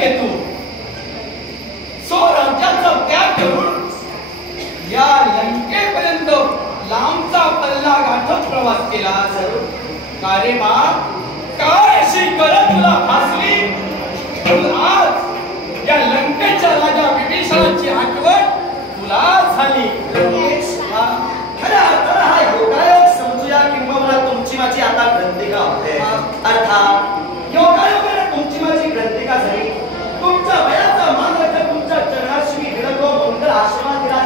केतू स्वराज्याचा त्याग करून या लंकेपर्यंत लांबचा पल्ला गाठत प्रवास केला. का रे बा, काय अशी गरज तुला भासली? आज या लंकेच्या राजा विभीषणाची आठवण तुला झाली. खरा तर हा योगायोग समजूया किंवा तुमची माझी आता ग्रंथिका होते. अर्थात योगायोगाने तुमची माझी ग्रंथिका झाली. तुमच्या वयाचा मान राखत तुमच्या चरणाशी मी भिडतो, मंगल आशीर्वाद दिला,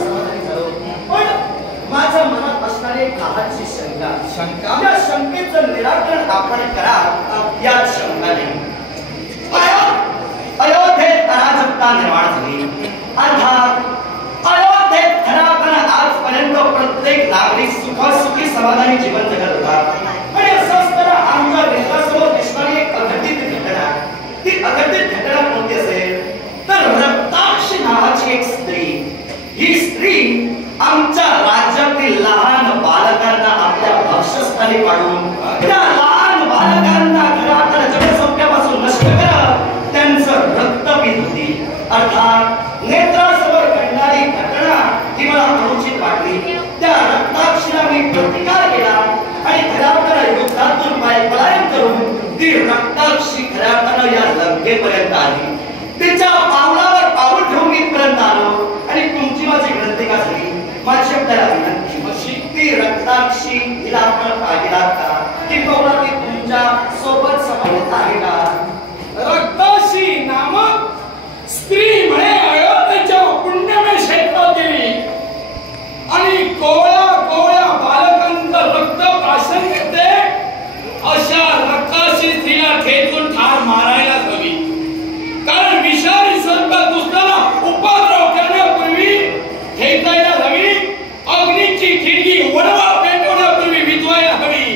समाधानी झालो. पण माझ्या मनात असणारी एक लहानशी शंका, या शंकेचं निराकरण आपण करा यात शंका नाही. अयोध्येत अराजकता निर्माण झाली. अर्थात अयोध्येत खऱ्यापण आजपर्यंत प्रत्येक नागरिक सुखी समाधानी जीवन जगत होता. आणि असं असताना आमच्या देशासमोर दिसणारी एक अघटित घटना, ती अघटित घटना कोणती असेल तर रक्ताक्षी नावाची एक स्त्री. ही स्त्री आमच्या राज्यातील लहान बालकांना आपल्या भक्षस्थानी पाडून त्या लहान बालकांना घरात जनसंख्यापासून नष्ट करत त्यांचं रक्त पीत होती. अर्थात नेत्रासमोर घडणारी घटना ही मला अनुचित वाटली. त्या रक्ताक्षीला मी प्रतिकार केला आणि खऱ्यापण युद्धातून पलायन करून ती रक्ताक्षी खऱ्यापण या लंकेपर्यंत आली. तिच्या पावलावर पाऊल ठेवून इथपर्यंत आलो आणि तुमची माझी ग्रंथिका झाली. माझी आपल्याला विनंती, ती रक्ताक्षी हिला आपण पाहिला का किंवा ती तुमच्या सोबत समावित आहे का? रक्ताक्षी नामक स्त्री म्हणे अयोध्येच्या पुण्यमय क्षेत्रात गेली आणि कोवळ्या कोवळ्या बालकांचं रक्त प्राशन घेते. अशा रक्ताक्षी स्त्रीला खेचून ठार मारायलाच हवी. कारण विषारी सर्प दुसऱ्याला उपद्रव करण्यापूर्वी खेचायला हवी. अग्नीची खिडकी वडवा पेटवण्यापूर्वी विझवायला हवी.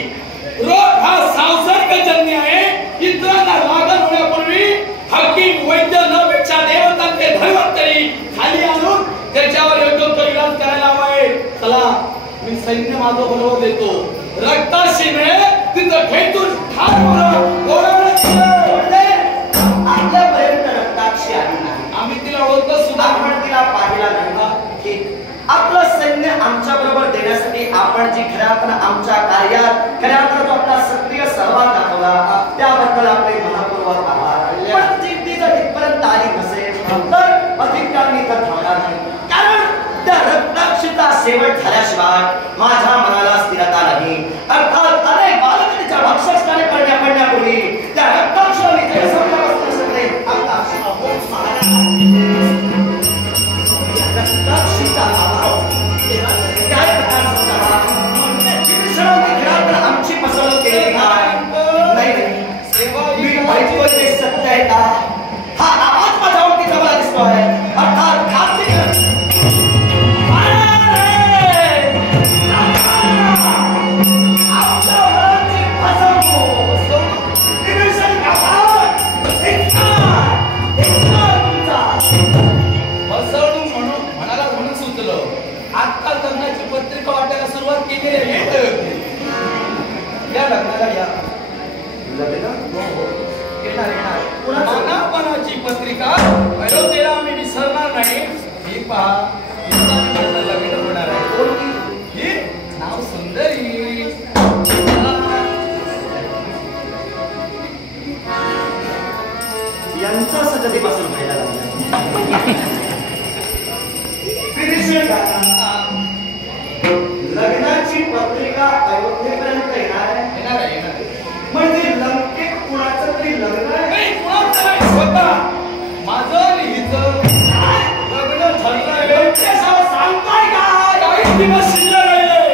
रोग हा संसर्गजन्य आहे. इतरांना लागण होण्यापूर्वी हकीम वैद्य न पेक्षा देवतांचे धन्वंतरी खाली आणून त्याच्यावर योग्य तो इलाज करायला हवाय. चला, मी सैन्य माझं बरोबर देतो. रक्ताशी मिळे तिथं खेचून ठार आपल्यापर्यंत रक्ताक्षी आली नाही. आम्ही तिला ओळखतो सुद्धा, आपण तिला पाहिला नाही. आपलं सैन्य आमच्या बरोबर देण्यासाठी आपण जी खऱ्यापण आमच्या कार्यात खऱ्यापण आपला सक्रिय सहभाग दाखवला त्याबद्दल आपले मनपूर्वक आभार. पण ती जर इथपर्यंत आली नसेल तर अधिक काळ मी तर थांबणार नाही. कारण त्या रक्ताक्षीचा शेवट झाल्याशिवाय माझ्या मनाला स्थिरता नाही. अर्थात अनेक बालकांच्या भक्षस्थाने पडण्यापूर्वी त्या रक्ताक्षीला मी जयसंपासून सगळे रक्ताक्षीचा अभाव काय प्रकारचा आमची फसवणूक केली नाही. मी ऐकतोय ते सत्य आहे का? हा आवाज माझ्या ओळखीचा मला दिसतोय. अर्थात खात्री आजकाल लग्नाची पत्रिका वाटायला सुरुवात केली आहे. या लग्नाला या. मनापणाची पत्रिका अयोध्येला आम्ही विसरणार नाही. ही पहा, लग्न होणार आहे. ही नाव सुंदरी. यांचं असं कधीपासून व्हायला लागलं? लग्नाची पत्रिका अयोध्येपर्यंत येणार आहे. म्हणजे लंकेत कुणाचं तरी लग्न आहे. स्वतः माझं आणि हिचं लग्न ठरलंय. सांगताय का? काही दिवस शिल्लक राहिले.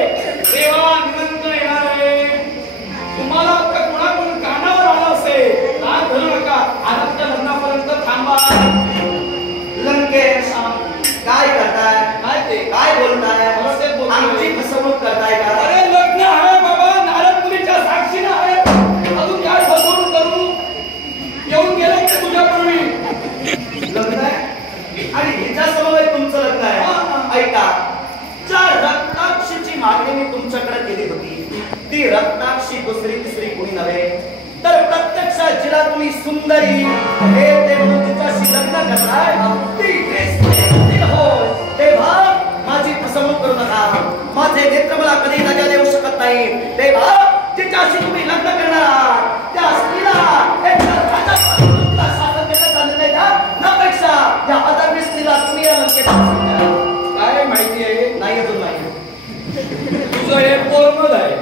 देवा निमंत्रण येणार आहे. तुम्हाला आता कोणाकडून कानावर आलं असेल राग धरू नका. आनंद लग्नापर्यंत थांबा. लंकेश काय करताय? काय बोलताय? आमची फसवणूक करताय का? अरे लग्न आहे बाबा, नारद मुलीच्या साक्षीने आहे. अजून काय फसवणूक करू? येऊन गेलं की तुझ्यापूर्वी लग्न आहे आणि हिच्या समोर तुमचं लग्न आहे. ऐका, ज्या रक्ताक्षीची मागणी मी तुमच्याकडे केली होती ती रक्ताक्षी दुसरी तिसरी कोणी नव्हे, तर प्रत्यक्षात जिला तुम्ही सुंदरी हे ते म्हणून तिच्याशी लग्न करताय ती स्त्री होय. तेव्हा माझी फसवणूक करू नका. माझे नेत्र मला कधी दगा देऊ शकत नाही. तेव्हा जिच्याशी तुम्ही लग्न करणार आहात त्या स्त्रीला एक राजाचा शासन करण्याचा निर्णय द्या. त्यापेक्षा या अधर्मी स्त्रीला तुम्ही या लंकेत काय माहिती आहे नाही अजून माहिती. तुझं हे पोरमत आहे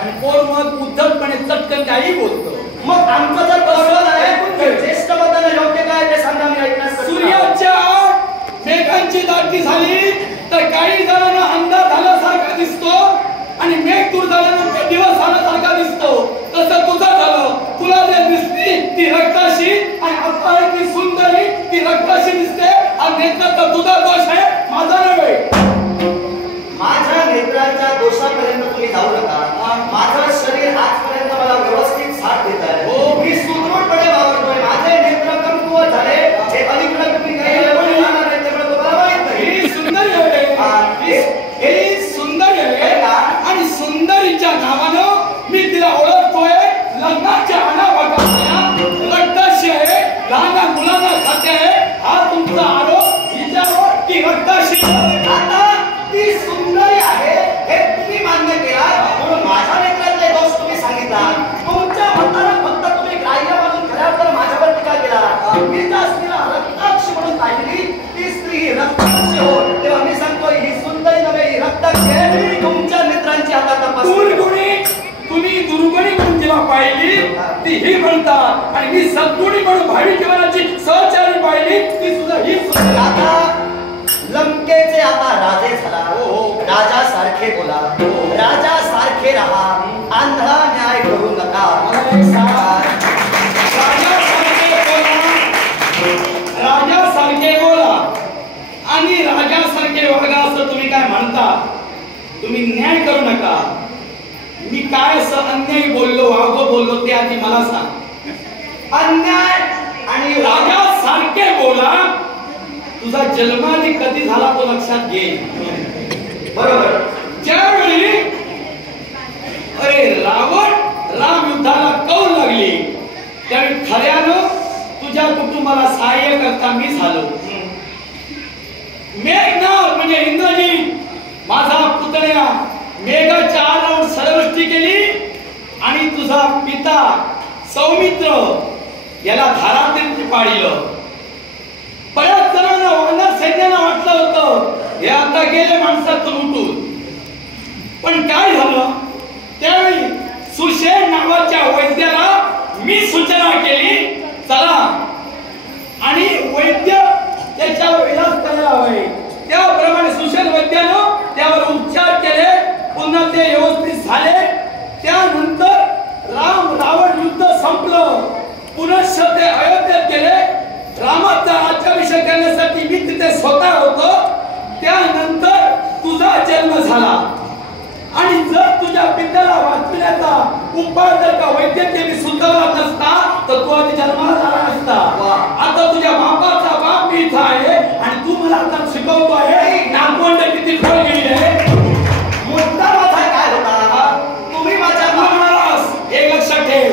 आणि पोरमत उद्धटपणे चटकन काही बोलतो. मग आमचं जर पोरमत आहे तर ज्येष्ठ मताने योग्य काय ते सांगा मी ऐकण्यास. सूर्याच्या मेघांची दाटी झाली तर काही जणांना अंधार झाल्यासारखा दिसतो आणि मेघ दूर झाल्यानंतर दिवस झाल्यासारखा दिसतो. तसं तुझं झालं. तुला जे दिसली ती रक्ताशी आणि आता ती सुंदरी ती रक्ताशी दिसते. आणि नेत्राचा तुझा दोष आहे माझा नव्हे. माझ्या नेत्रांच्या दोषापर्यंत तुम्ही जाऊ नका. माझं शरीर आजपर्यंत मला व्यवस्थित साथ देत आहे. हो. मी सुदृढपणे वावरतोय. माझे नेत्र कमकुवत झाले हे अलीकडे तुम्ही काही जाणार नाही त्यामुळे तुम्हाला माहित नाही. ही सुंदरी आहे. ही सुंदरी आहे आणि सुंदरीच्या नावानं मी तिला ओळखतोय. लग्नाच्या अनावाकाच्या रक्ताशी आहे. लहान मुलांना खाते आहे. हा तुमचा आरोप हिच्यावर की रक्ताशी. आता ती सुंदरी आहे हे तुम्ही मान्य केला म्हणून माझ्या नेत्रातले दोष तुम्ही सांगितला. तुमच्या मताला फक्त तुम्ही ग्राह्य मानून खऱ्या तर माझ्यावर टीका केला. मी त्या स्त्रीला रक्ताक्षी म्हणून पाहिली. ती स्त्री ही रक्ताक्षी हो. तेव्हा मी सांगतोय ही सुंदरी नव्हे ही रक्ताक्षी आहे. तुमच्या नेत्रांची आता तपास. तुम्ही दुर्गुणी म्हणून जेव्हा पाहिली ती ही म्हणतात आणि मी सद्गुणी म्हणून भावी जीवनाची सहचारी पाहिली ती सुद्धा ही सुंदरी. आता लंकेचे आता राजे झाला. राजा सारखे बोला. राजा सारखे राहा. आंधळा न्याय करू नका. राजासारखे बोला आणि राजासारखे वागा असं तुम्ही काय म्हणता. तुम्ही न्याय करू नका. मी काय असं अन्याय बोललो वागो बोललो ते आधी मला सांग. अन्याय आणि राजासारखे बोला. तुझा जन्माने कधी झाला तो लक्षात घे. बरोबर. ज्यावेळी अरे रावण राम युद्धाला कौल लागली त्यावेळी खऱ्यानं तुझ्या कुटुंबाला सहाय्य करता मी झालो. मेघनाद म्हणजे इंद्रजीत माझा पुतण्या मेघाच्या आडावर सर्वृष्टी केली आणि तुझा पिता सौमित्र याला धारातीर्थी पाडिलं. बऱ्याच जणांना वानर सैन्याला वाटलं होतं हे आता गेले माणसातून उठून. पण काय झालं त्यावेळी सुषेण नावाच्या वैद्याला मी सूचना केली चला आणि वैद्य त्याच्यावर इलाज करायला हवे. त्याप्रमाणे सुषेण वैद्यानं त्यावर उपचार केले. पुन्हा ते व्यवस्थित झाले. त्यानंतर राम रावण युद्ध संपलं. पुनश्च ते अयोध्येत गेले. रामाचा राज्याभिषेक करण्यासाठी मी तिथे स्वतः होतो. त्यानंतर तुझा जन्म झाला आणि जर तुझ्या पित्याला वाचविण्याचा उपाय जर का वैद्यकीय सुचवला नसता तर तू आधी जन्माला झाला नसता. आता तुझ्या बापाचा बाप मी इथं आहे आणि तू मला आता शिकवतो आहे नागवंड किती खोल गेली आहे. मुद्दा माझा काय होता. तुम्ही माझ्या म्हणालास एक लक्षात ठेव.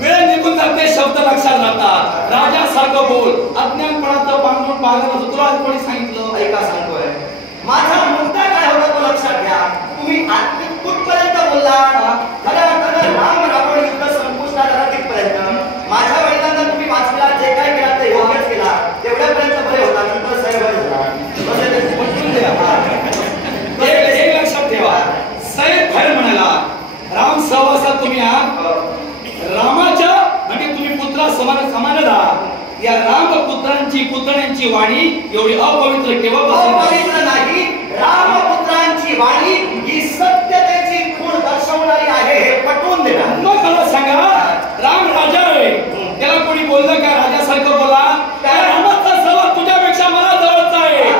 वेळ निघून जाते शब्द लक्षात राहतात. राजासारखं बोल. अज्ञानपणाचं बांधून पाहण्याचं तुला कोणी सांगितलं. ऐका सांगतोय. माझा मुद्दा काय होता तो लक्षात घ्या. तुम्ही आत्मिक कुठपर्यंत बोलला. खऱ्या अर्थानं राम रावण युद्ध संपुष्टात आला तिथपर्यंत. माझ्या वडिलांना तुम्ही वाचला जे काय केला ते योग्यच केला. तेवढ्यापर्यंत बरे होता. नंतर सर्व एक लक्षात ठेवा. साहेब बाहेर म्हणाला राम सहवासात तुम्ही आहात. रामाच्या म्हणजे तुम्ही पुत्रा समान राहा. या रामपुत्रांची पुतण्यांची वाणी एवढी अपवित्र केव्हा अपवित्र नाही. रामपुत्रांची वाणी ही सत्यतेची खूण दर्शवणारी आहे हे पटवून देणार. मग मला सांगा राम राजा आहे त्याला कोणी बोललं का राजासारखं बोला. त्या रामाचा सहवास तुझ्यापेक्षा मला जवळचा आहे.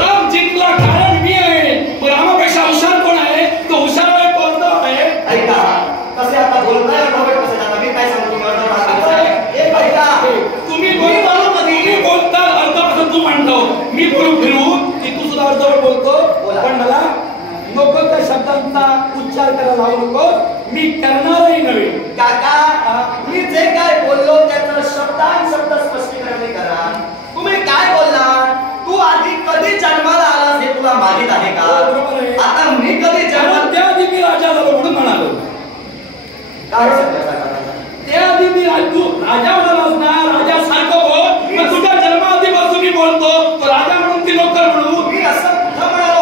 राम जिंकला कारण मी आहे. रामापेक्षा हुशार कोण आहे. तो हुशार आहे कोण आहे. ऐका कसे आता बोलताय अर्धवट कसे जाता. मी काय सांगू तुम्ही ऐका तुम्ही बोलता अर्धवट तू म्हणतो. मी बोलू फिरू की तू सुद्धा अर्धवट बोलतो. पण मला नको त्या शब्दांचा उच्चार करायला लावू नको. मी करणारही नव्हे. काका मी जे काय बोललो त्याचं शब्द स्पष्टीकरण करा. तुम्ही काय बोलला? तू आधी कधी जन्माला आलास हे तुला माहित आहे का? आता मी कधी जन्म त्याआधी मी राजा झालो म्हणून म्हणालो. काय त्याआधी मी तू राजा म्हणालास ना, राजा सारखं बोल. मग तुझ्या जन्माआधीपासून मी बोलतो तो राजा म्हणून ती नोकर म्हणू. मी असं कुठं म्हणालो?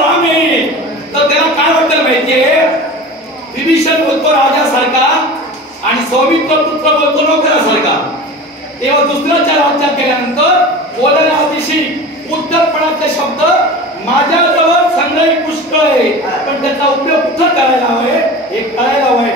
राम येईल तर त्याला काय वाटतं माहितीये? विभीषण बोलतो राजासारखा आणि सौमित्र पुत्र बोलतो नोकरासारखा. तेव्हा दुसऱ्याच्या राज्यात गेल्यानंतर बोलण्याविषयी उद्धटपणाचे शब्द माझ्याजवळ संग्रही पुष्कळ आहे, पण त्याचा उपयोग कुठं करायला हवाय हे कळायला हवंय.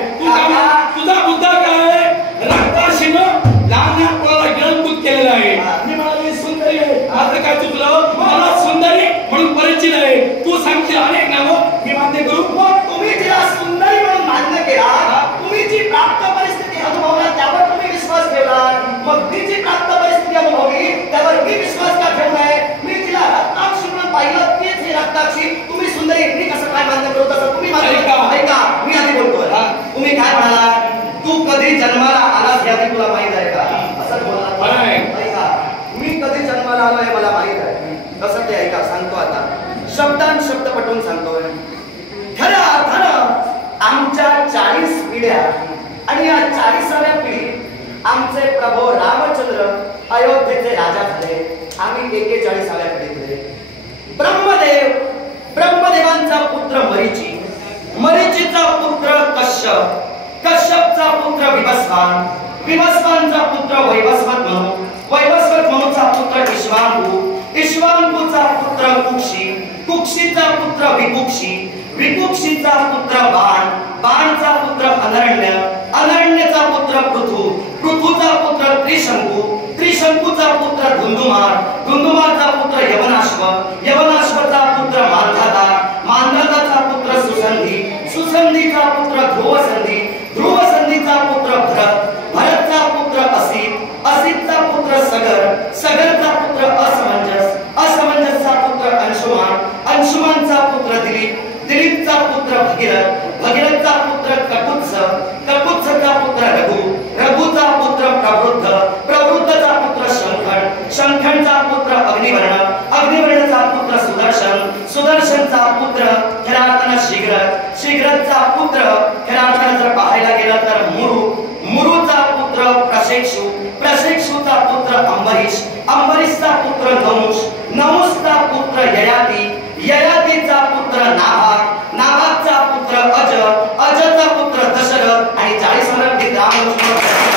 तुझा मुद्दा काय? रक्ताशीनं लहान लहान पोराला गिळंकूत केलेला आहे. मी म्हणाले सुंदरी आहे, मात्र काय चुकलं? मला सुंदरी म्हणून परिचित आहे. तू सांगशील अनेक नावं, मी मान्य करू. मग तुम्ही तिला सुंदरी म्हणून मान्य केला, तुम्ही जी प्राप्त परिस्थिती अनुभवला त्यावर तुम्ही विश्वास ठेवला. मग ती जी प्राप्त परिस्थिती अनुभवली त्यावर मी विश्वास का ठेवू नये? मी तिला रक्ताक्षी म्हणून पाहिलं, तीच ही रक्ताक्षी. तुम्ही सुंदरी मी कसं काय मान्य करू? तसं तुम्ही मान्य ऐका. मी आधी बोलतोय. तुम्ही काय म्हणाला? तू कधी जन्माला आलास हे आधी तुला माहित आहे का? असं बोलला. ऐका, मी कधी जन्माला आलो हे मला माहित आहे. कसं ते ऐका, सांगतो आता. शब्दान शब्द पटवून सांगतोय. खऱ्या अर्थानं आमच्या 40 पिढ्या आणि या 40व्या पिढीत आमचे प्रभू रामचंद्र अयोध्येचे राजा झाले. आम्ही 41व्या पिढीतले. ब्रह्मदेवांचा पुत्र मरीची, मरीचीचा पुत्र कश्यप, कश्यपचा पुत्र विवस्वान, विवस्वानचा पुत्र वैवस्वत मनु, वैवस्वत मनुचा पुत्र इक्ष्वाकु, इक्ष्वाकुचा पुत्र कुक्षी, कुक्षीचा पुत्र विकुक्षी, विकुक्षीचा पुत्र बाण, बाणचा पुत्र अनरण्य, अनरण्यचा पुत्र पृथु, पृथुचा पुत्र त्रिशंकु, त्रिशंकुचा पुत्र धुंधुमार, धुंधुमारचा पुत्र यवनाश्व, यवनाश्वचा पुत्र मांधाता, मांधाताचा पुत्र सुसंधी, सुसंधीचा पुत्र ध्रुवसंधी, ध्रुवसंधीचा पुत्र भरत, भरतचा पुत्र असित, असितचा पुत्र सगर, सगरचा पुत्र असमंजस, असमंजसचा पुत्र अंशुमान, अंशुमानचा पुत्र दिलीप, दिलीपचा पुत्र भगीरथ, भगीरथचा पुत्र ककुत्स, ककुत्सचा पुत्र रघु, रघुचा पुत्र प्रवृद्ध, प्रवृद्धचा पुत्र शंखण, शंखणचा पुत्र अग्निवर्ण, अग्निवर्णचा पुत्र सुदर्शन, सुदर्शनचा पुत्र खऱ्या अर्थानं शीघ्र, शीघ्रचा पुत्र खऱ्या अर्थानं जर पाहायला गेलं तर मुरु, मुरुचा पुत्र प्रशेक्षु, प्रशेक्षुचा पुत्र अंबरीश, अंबरीशचा पुत्र नहुष, नहुषचा पुत्र ययाति, ययातीचा पुत्र नाभाग, नाभागचा पुत्र अज, अजचा पुत्र दशरथ आणि 40व्या पिढीत रामलक्ष्मण.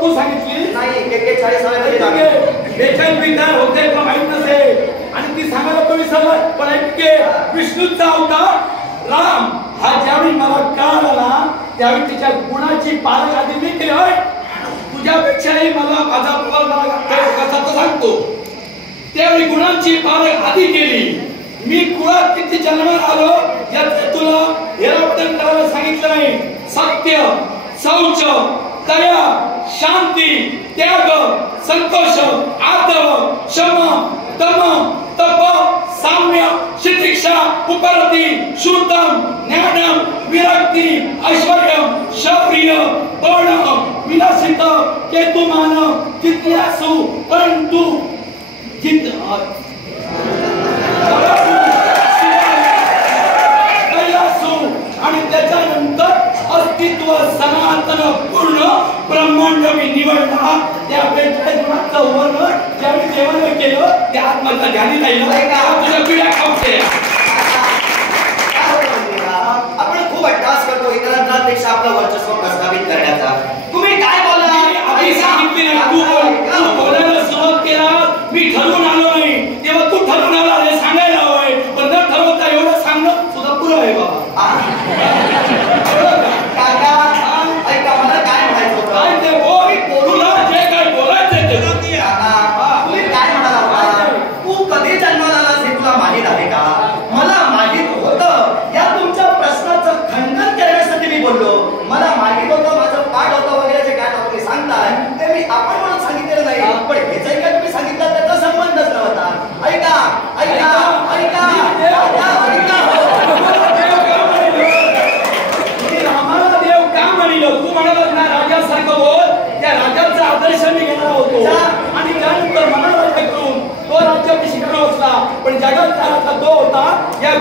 तू सांगितली नाही. 41व्या विचार होते तुला माहित नसेल आणि ती सांगायला तो विसरला. पण ऐके विष्णूचा अवतार राम हा ज्यावेळी मला कळाला त्यावेळी तिच्या गुणाची पालक आधी मी केली. तुझ्यापेक्षाही मला माझा प्रभाव कसा तो सांगतो. त्यावेळी गुणांची पालक आधी केली. मी कुळात किती जन्माला आलो याचे तुला हेरापटन करायला सांगितलं नाही. सत्य, शौच, दया, शांती, त्याग, संतोष, आर्दव, क्षम, दम, तप, साम्य, शितिक्षा, उपरती, शूद्रम, ज्ञानम, विरक्ती, ऐश्वर्य, शौर्य, पर्ण, विलासित, केतुमान, जिज्ञासु, परंतु आणि त्याच्यानंतर अस्तित्व सनातन पूर्ण ब्रह्मांड मी निवडला. त्या वेळेचं वर्ण ज्यावेळी देवाने केलं त्या आत्महत्या ध्यानी राहिलं. तुझ्या पिढ्या खाऊचे आपण खूप अट्टास करतो इतरांपेक्षा आपलं वर्चस्व प्रस्थापित करण्याचा. तुम्ही काय बोलला? आधी सांगितले नाही. तू बोलायला सुरुवात केला. मी ठरवून आलो नाही तेव्हा तू ठरवून आला हे सांगायला हवंय. पण न ठरवता एवढं सांगणं सुद्धा पुरं आहे बाबा.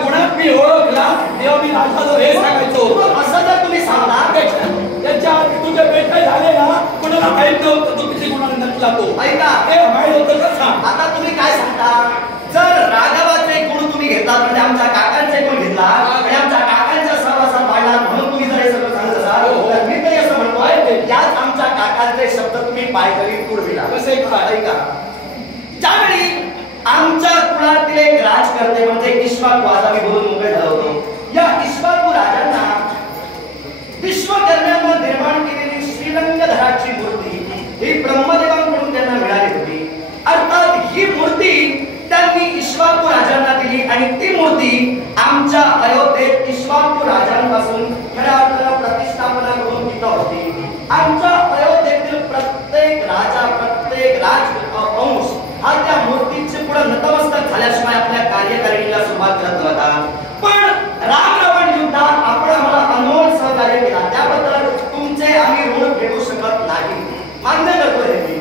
गुणात मी ओळखला तेव्हा मी राजाला हे सांगायचो. असं जर तुम्ही सांगला त्याच्या आधी तुझे बेटे झाले ना कोणाला माहित नव्हतं तू किती गुणाने नटला तो. ऐका ते माहित होतं का सांग. आता तुम्ही काय सांगता जर राघवाचे गुण तुम्ही घेतला म्हणजे आमच्या काकांचे गुण घेतला आणि आमच्या काकांच्या सहवासात वाढला म्हणून तुम्ही जर हे सगळं सांगत असाल तर मी तरी असं म्हणतोय याच आमच्या काकांचे शब्द तुम्ही पायकरी पुरविला. कसे ऐका ज्यावेळी आमच्या कुळातील एक राजकर्ते म्हणजे इक्ष्वाकू आज आम्ही बोलून मोकळे झालो होतो. या इक्ष्वाकू राजांना विश्वकर्म्यानं निर्माण केलेली श्रीरंगधराची मूर्ती ही ब्रह्मदेवांकडून त्यांना मिळाली होती. अर्थात ही मूर्ती त्यांनी इक्ष्वाकू राजांना दिली आणि ती मूर्ती आमच्या अयोध्येत इक्ष्वाकू राजांपासून खऱ्या अर्थानं प्रतिष्ठापना करून तिथं होती. आमच्या अयोध्येतील प्रत्येक राजा प्रत्येक राजवंश हा त्या मूर्तीचे पुढे नतमस्तक झाल्याशिवाय आपल्या कार्यकारिणीला सुरुवात करत नव्हता. पण राम रावण युद्धात आपण आम्हाला अनमोल सहकार्य केला त्याबद्दल तुमचे आम्ही ऋण फेडू शकत नाही. मान्य करतोय मी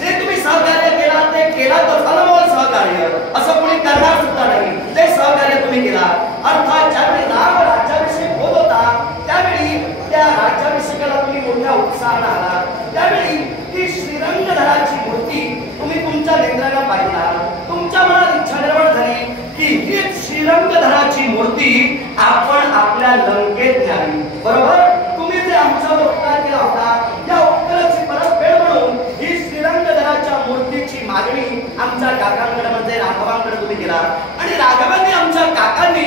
जे तुम्ही सहकार्य केला ते केला तर अनमोल सहकार्य असं कोणी करणार सुद्धा नाही. ते सहकार्य तुम्ही केला. अर्थात ज्यावेळी राम राज्याभिषेक होत होता त्यावेळी त्या राज्याभिषेकाला तुम्ही मोठ्या उत्साहाने आला. त्यावेळी ती श्रीरंगधराची मूर्ती तुम्ही तुमच्या नेत्रानं पाहिला. तुमच्या मनात इच्छा निर्माण झाली की ही श्रीरंगधराची मूर्ती आपण आपल्या लंकेत न्यावी. बरोबर तुम्ही जे आमच्यावर उपकार केला होता या उपकाराची परतफेड म्हणून ही श्रीरंगधराच्या मूर्तीची मागणी आमच्या काकांकडे म्हणजे राघवांकडे तुम्ही केला आणि राघवांनी आमच्या काकांनी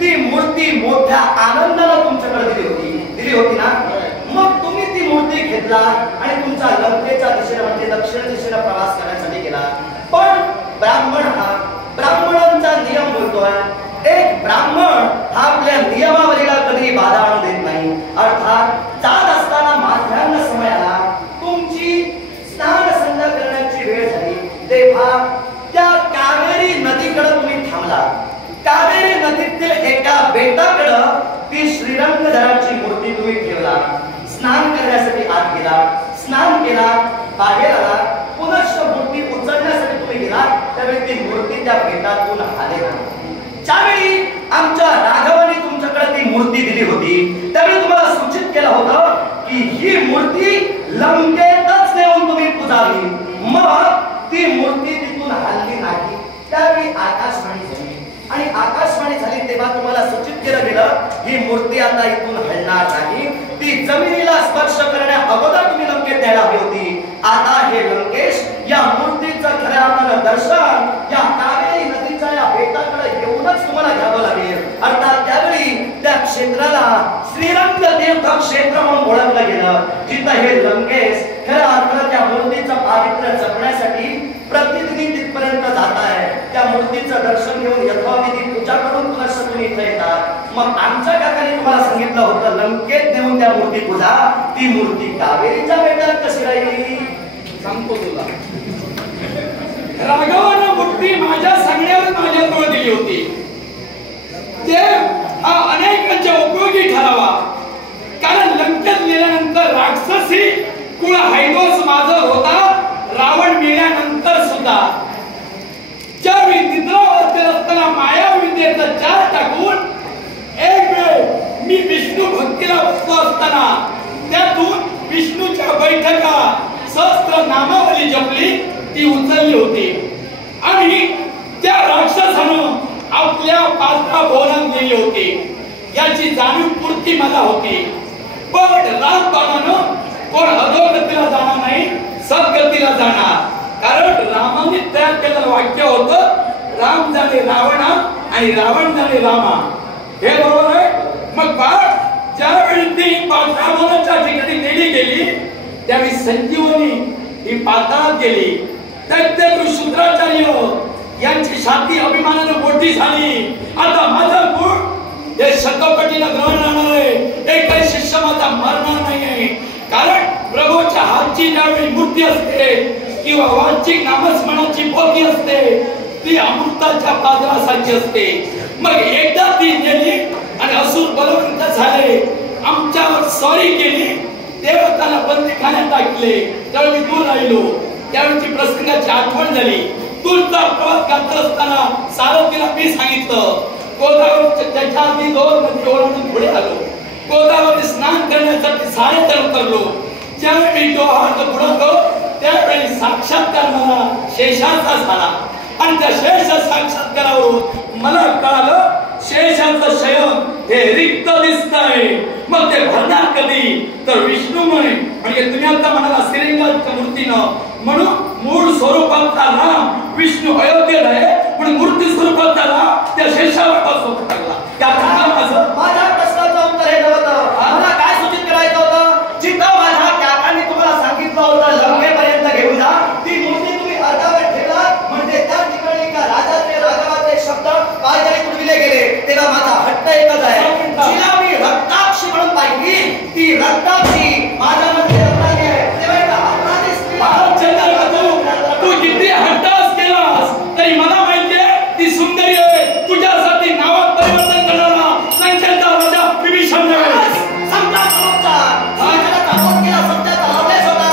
ती मूर्ती मोठ्या आनंदाने तुमच्याकडे दिली होती ना. मग तुम्ही ती मूर्ती घेतला आणि तुमच्या लंकेच्या दिशेने म्हणजे दक्षिण दिशेला प्रवास करण्यासाठी गेला. पण ब्राह्मणांचा नियम बोलतोय एक ब्राह्मण हा आपल्या नियमावलीला कधी बाधा आणू देत नाही. अर्थात जात असताना माध्यान्ह समयाला तुमची स्नान संध्या करण्याची वेळ झाली तेव्हा त्या कावेरी नदीकडे तुम्ही थांबला. कावेरी नदीतील एका बेटाकडे ती श्रीरंगधराची मूर्ती तुम्ही ठेवला. स्नान करण्यासाठी आत गेला. स्नान केला बाहेर आला. पुनश्च मूर्ती उचलण्यासाठी तुम्ही गेला त्यावेळी ती मूर्ती त्या बेटातून आलेला. ज्यावेळी आमच्या राघवाने तुमच्याकडे ती मूर्ती दिली होती त्यावेळी तुम्हाला सूचित केलं होतं की ही मूर्ती लंकेतच नेऊन तुम्ही पुजावी. मग ती मूर्ती तिथून हलली नाही. त्यावेळी आकाशवाणी झाली आणि आकाशवाणी झाली तेव्हा तुम्हाला सूचित केलं गेलं ही मूर्ती आता इथून हलणार नाही. ती जमिनीला स्पर्श करण्या अगोदर तुम्ही लंकेत द्यायला हवी होती. आता हे लंकेश या मूर्तीचं खऱ्या अर्थानं दर्शन या कावेरी नदीच्या या बेटाकडे येऊनच तुम्हाला घ्यावं लागेल. अर्थात त्यावेळी त्या क्षेत्राला श्रीरंग तीर्थ क्षेत्र म्हणून ओळखलं गेलं जिथं हे लंकेश खऱ्या अर्थानं त्या मूर्तीचं पावित्र्य जपण्यासाठी प्रतिदिनी तिथपर्यंत जात आहे. त्या मूर्तीचं दर्शन घेऊन यथाविधी पूजा करून पुन्हा तुम्ही इथे येतात. मग आमच्या काकाने तुम्हाला सांगितलं होतं लंकेत नेऊन त्या मूर्ती पूजा. ती मूर्ती कावेरीच्या बेटात कशी राहिली सांगतो तुला. राघवानं मूर्ती माझ्या सांगण्यावर माझ्याजवळ दिली होती. ते अनेकांच्या उपयोगी ठरावा. कारण लंकेत गेल्यानंतर राक्षसी कुळ हैदोस माझा होता. रावण मेल्यानंतर सुद्धा ज्यावेळी निद्रावस्थेत असताना माया विद्येचा चार टाकून एक वेळ मी विष्णू भक्तीला बसलो असताना त्यातून विष्णूच्या बैठका सहस्त्र नामावली जपली ती उचलली होती आणि त्या राक्षसानं आपल्या पात्रा भवनात नेली होती. याची जाणीव पूर्ती मला होती. पण रामबाणानं कोण अधोगतीला जाणार नाही सद्गतीला जाणार. कारण रामाने तयार केलेलं वाक्य होतं राम जाणे रावणा आणि रावण जाणे रामा. हे बरोबर आहे. मग बाळ ज्यावेळी ती पाताळाच्या ठिकाणी नेली गेली त्यावेळी संजीवनी ही पाताळात गेली. त्यात शुद्राचार्य यांची छाती अभिमानानं मोठी झाली. आता माझा गुण हे शतपटीला ग्रहण राहणार आहे. एकही शिष्य माझा मरणार नाही. कारण प्रभूच्या हातची ज्यावेळी मूर्ती असते किंवा वाचिक नामस्मरणाची पोथी असते ती अमृताच्या पात्रासारखी असते. मग एकदा ती गेली आणि असुर बलवंत झाले. आमच्यावर स्वारी केली. देवताला बंदीखान्यात टाकले. त्यावेळी मी दूर राहिलो. त्यावेळी प्रसंगाची आठवण झाली. दूरचा प्रवास करत असताना सारथीला मी सांगितलं गोदावरी त्याच्या आधी 2 नदी ओलांडून पुढे आलो. गोदावरी स्नान करण्यासाठी 3.5 उतरलो. ज्यावेळी मी डोहात बुडवतो त्यावेळी साक्षात्कार मला शेषाचा झाला आणि त्या शेष साक्षात्कारावरून मला कळालं शेषाचं शयन हे रिक्त दिसतंय. मग ते भरणार कधी तर विष्णूमुळे. म्हणजे तुम्ही आता म्हणाला श्रीलिंगाच्या मूर्तीनं, म्हणून मूळ स्वरूपाचा राम विष्णू अयोध्येला आहे, पण मूर्ती स्वरूपाचा राम त्या शेषावर बसवून टाकला. माझ्या प्रश्नाचं उत्तर हे नव्हतं. मला काय सूचित करायचं होतं? जिथं माझ्या काकांनी तुम्हाला सांगितलं होतं लंकेपर्यंत घेऊन जा, ती मूर्ती तुम्ही अर्धावर ठेवला म्हणजे त्या ठिकाणी का राजाचे राघवाचे शब्द काहीतरी पुरविले गेले. तेव्हा माझा हट्ट एकच आहे, जिला मी रक्ताक्षी म्हणून पाहिली ती रक्ताक्षी माझ्यामध्ये रक्ताची आहे. तेव्हा एका अपराधी स्त्रीला तू किती हट्टास केलास तरी मला माहितीये ती सुंदरी आहे. तुझ्यासाठी नावात परिवर्तन करणारा लंकेचा राजा विभीषण आहे. समजा समोरचा सत्याचा लवलेस होता.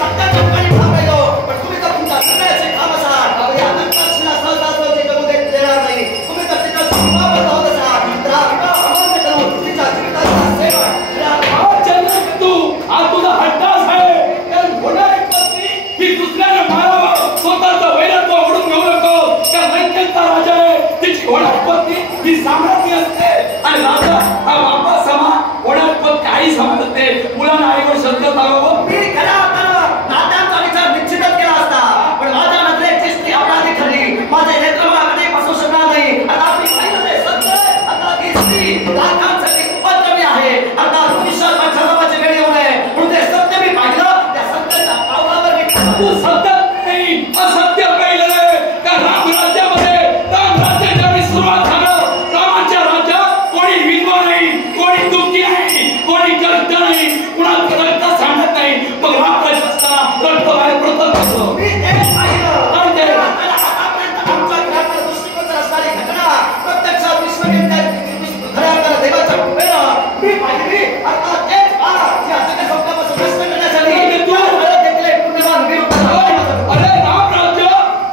सत्याच्या ठिकाणी थांबायलो, पण तुम्ही तर तुमच्या सगळ्याचे काम असाल. या रक्ताक्षीला सहसा सहजी करू देणार नाही. तुम्ही तर तिथं संभावत होत असाल तर अमान्य करून तिच्या जीविताचा सेवा तू हा तुझा हट्टास आहे. कारण होणारी पत्नी ही दुसऱ्याने मारावं स्वतःचं वैरत्व ओढून घेऊ नको. त्या लंकेचा राजा आहे, तिची होणारी पत्नी ही साम्राज्ञी असते आणि राजा हा बापा समा होणारी पत्नी आई समान असते. मुलांना आईवर श्रद्धा लावावं. मी खऱ्या अर्थानं नात्यांचा विचार निश्चितच केला असता, पण माझ्या नजरेची स्त्री अपराधी ठरली. माझे नेत्र मला कधी फसवू शकणार नाही. आता मी पाहिलं ते सत्य, आता ती स्त्री लाखांसाठी उपद्रवी आहे. आता भविष्यात माझ्या नावाची वेळ येऊ नये म्हणून ते सत्य मी पाहिलं. त्या सत्याच्या पावलावर मी तू सत्य नाही असत्य पाहिलं का? राम राज्यामध्ये राम राज्याच्या मी सुरुवात झालं. रामाच्या राज्यात कोणी विधवा नाही, कोणी दुःखी नाही, कोणी कष्ट नाही, कुणाचं रक्त सांडत नाही. मग राम राज्य असताना रक्त बाहेर पडत असतो. मी तेच पाहिलं. आतापर्यंत आमच्या घराकडे दृष्टिकोन असणारी घटना प्रत्यक्षात विश्वनिर्मित खऱ्या अर्थानं देवाच्या कृपेनं मी पाहिली. आता तेच पहा की अशा शब्दापासून नष्ट करण्यासाठी पुण्यवान वीर अरे राम राज्य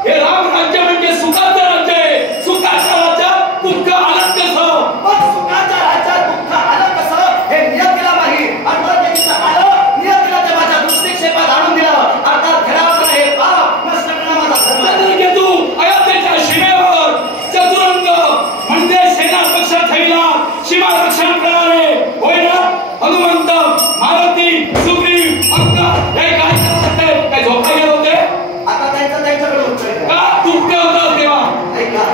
हे राम राज्य म्हणजे सुखाचं राज्य आहे. सुखाच्या राज्यात दुःख आलं कसं? पण सुखाच्या राज्यात दुःख आलं कसं हे नियतीला माहीत. अर्थात ते तिथं आलं, नियतीला ते माझ्या दृष्टिक्षेपात आणून दिलं. अर्थात खऱ्या अर्थानं हे पाप नष्ट करणं माझा धर्म आहे. तू अयोध्येच्या सीमेवर चतुरंग म्हणजे सेना पक्ष ठेवला, सीमा रक्षण करणारे होय ना हनुमंत, मारुती, सुग्रीव, अंक हे काय करत होते? काय झोपा गेले होते? आता त्यांच्याकडे उत्तर द्या. का दुःख होतं तेव्हा? ऐका,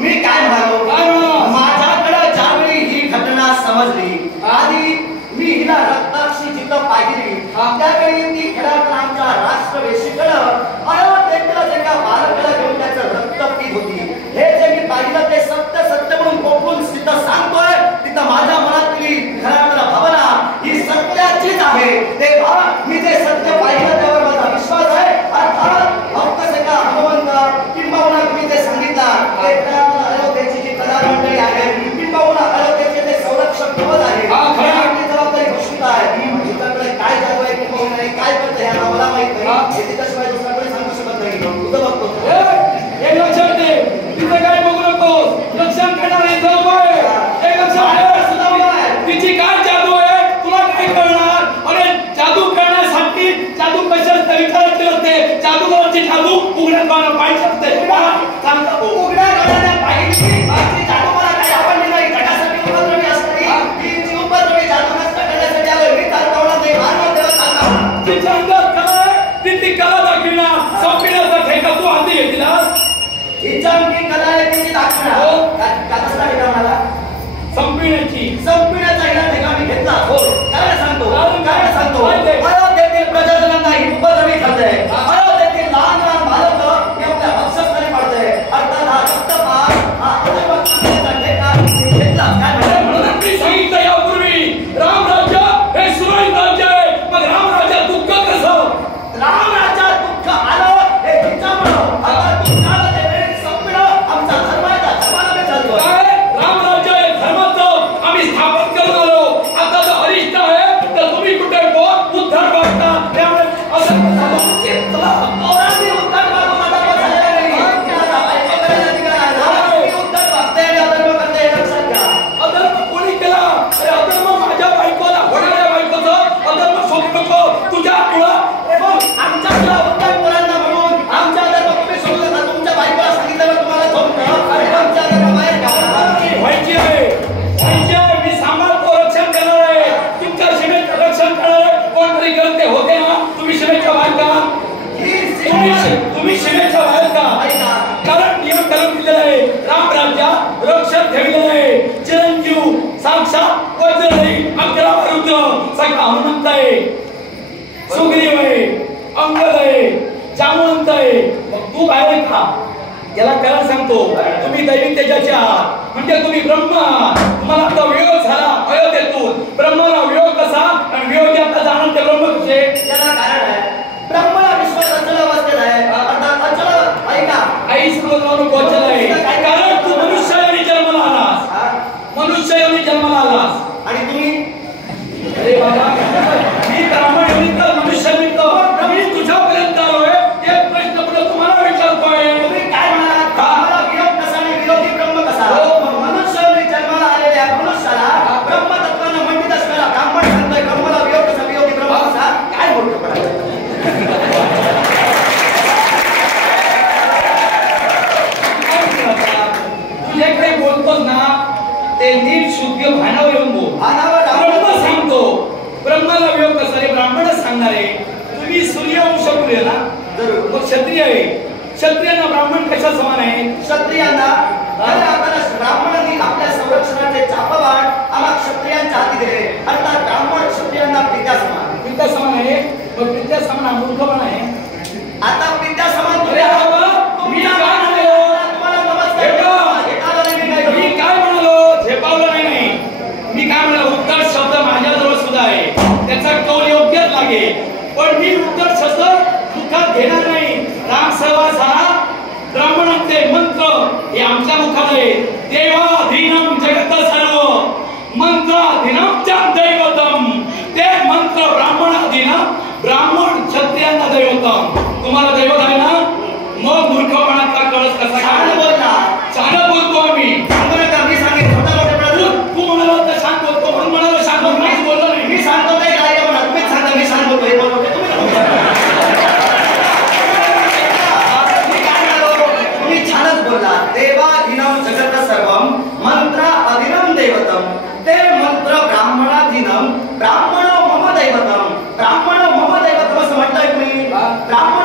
मी काय म्हणालो? काय म्हणाला? माझ्याकडे ज्यावेळी ही घटना समजली, आधी मी हिला रक्ताक्षी जिथं पाहिली त्यावेळी ती खऱ्या आमच्या राष्ट्रवेशीकडं अयोध्येतल्या जे का बालकाला घेऊन त्याचं रक्त पीत होती. हे जे मी पाहिलं ते सत्य सत्य म्हणून कोपून तिथं सांगतोय. तिथं माझ्या मनातली खऱ्या भावना ही सत्याचीच आहे. तेव्हा मी जे सत्य पाहिलं त्यावर माझा विश्वास आहे. अर्थात फक्त एका हनुमंत किंबहुना तुम्ही जे सांगितलं ते अयोध्येची जी कला मंडळी आहे किंबहुना अयोध्येचे ते संरक्षक कवच आहे. आपली जबाबदारी घोषित आहे. तुझ्याकडे काय जादू आहे किंबहुना काय करतं ह्या मला माहित नाही. हे त्याशिवाय दुसऱ्याकडे सांगू शकत नाही. तुझं बघतो एक लक्षात दे, तिथे काय बघू नकोस. लक्षण करणारे जाऊ आहे. एक लक्षात दे, तिची काय जादू आहे तुला काय करणार? अरे जादू करण्यासाठी जादू कशात विचारायचे असते. जादूगाराची जादू उघड्यात गाणं पाहिजे असते. सांगता उघड्या गाण्याने पाहिजे जादू मला काही आवडली नाही. घटासाठी उपद्रवी असते. ही जी उपद्रवी जादू नष्ट करण्यासाठी आलो मी तर कवळा नाही मानव देव सांगता. तिच्या अंगात कला आहे, ती कला दाखविणार संपण्याचा ठेका तू हाती घेतलास. हिच्या अंगी कला आहे ती दाखवणार. का कसला ठेका मला? संपण्याचा हिला ठेका मी घेतला. हो कारण सांगतो अयोध्येतील प्रजाजनांना ही उपद्रवी करते. अयोध्येतील लहान लहान बालक हे आपल्या भक्षस्थानी पडते. अर्थात हा रक्तपात हा अयोध्येचा ठेका मी घेतला. काय म्हणून मी सांगितलं यापूर्वी राम राज्य हे सुरळीत राज्य आहे. मग राम राज्यात दुःख कसं? राम राज्यात दुःख आलं हे हिच्यामुळं. आता दुःखाला ते वेळ संपलं. आमचा धर्माचा धर्माला चालतो. काय राम राज्य हे धर्माचं आम्ही स्थापन करू साक्षात वज्र नाही, 11 रुद्र, सगळा हनुमंत आहे, सुग्रीव आहे, अंगद आहे, जामवंत आहे. मग तू बाहेर का? याला कारण सांगतो, तुम्ही दैवी तेजाचे आहात, म्हणजे तुम्ही ब्रह्म. तुम्हाला आता वियोग झाला अयोध्येतून. ब्रह्माला वियोग कसा? आणि वियोगी आता जाणार ते ब्रह्म कसे? याला कारण आहे, ब्रह्माला विश्वास अचल अवस्थेत आहे, अर्थात अचल ऐका आई सर्वज्ञानं गोचर आहे. कारण तू मनुष्याने जन्माला आलास, मनुष्याने जन्माला आलास. आणि तुम्ही अरे बाबा, मी ब्राह्मण निमित्त मनुष्य निमित्त मी तुझ्यापर्यंत आलोय. ते प्रश्न पुढे तुम्हाला विचारतोय. तुम्ही काय म्हणालात? ब्रह्माला वियोग कसा आणि विरोधी ब्रह्म कसा? मनुष्याने जन्माला आलेल्या मनुष्याला ब्रह्मतत्वानं मंडित असलेला ब्राह्मण सांगतोय ब्रह्माला वियोग कसा विरोधी ब्रह्म कसा? काय बोलतो पडायचं? तू जे काही बोलतोस ना ते नीट शुद्ध भानावर येऊन बोल. ब्रह्म सांगतो, ब्रह्माला वियोग कसा रे? ब्राह्मणच सांगणार आहे. तुम्ही सूर्यवंश पुढे ना, मग क्षत्रिय आहे. क्षत्रियांना ब्राह्मण कशा समान आहे? क्षत्रियांना ब्राह्मणांनी आपल्या संरक्षणाचे चापवाड आम्हा क्षत्रियांच्या हाती दिले, अर्थात ब्राह्मण क्षत्रियांना पित्या समान. पित्या समान आहे. मग पित्या समान हा मूर्खपणा आहे. आता पित्या समान अरे बाबा, मी काय म्हणालो? मी काय म्हणालो? झेपावलं नाही. मी काय म्हणालो? उत्तर शब्द माझ्याजवळ सुद्धा आहे, त्याचा कौल योग्यच लागेल, पण मी उत्तर शब्द मुखात घेणार नाही. राम सहवास झाला, ब्राह्मणांचे मंत्र हे आमच्या मुखात आहे. देवाधीनम जगत सर्व मंत्राधीनम च दैवतम. ते मंत्र ब्राह्मणाधीनम, ब्राह्मण क्षत्रियांना दैवतम. तुम्हाला दैवत आहे ना? मग मूर्खपणाचा कळस कसा छान बोलता, छान बोलतो आम्ही. मी सांगितलं तू म्हणाला तर शांत बोलतो, म्हणून म्हणाला शांत बोलतो. काहीच बोललो नाही. मी सांगतो नाही काय म्हणा, तुम्हीच सांगता मी शांत बोलतो. हे बोलतो तुम्ही छानच बोलला. देवाधीनम जगत सर्वम मंत्र अधीनम दैवतम. ते मंत्र ब्राह्मणाधीनम, ब्राह्मण मम दैवतम. ब्राह्मण मम दैवतम असं म्हटलंय तुम्ही. ब्राह्मण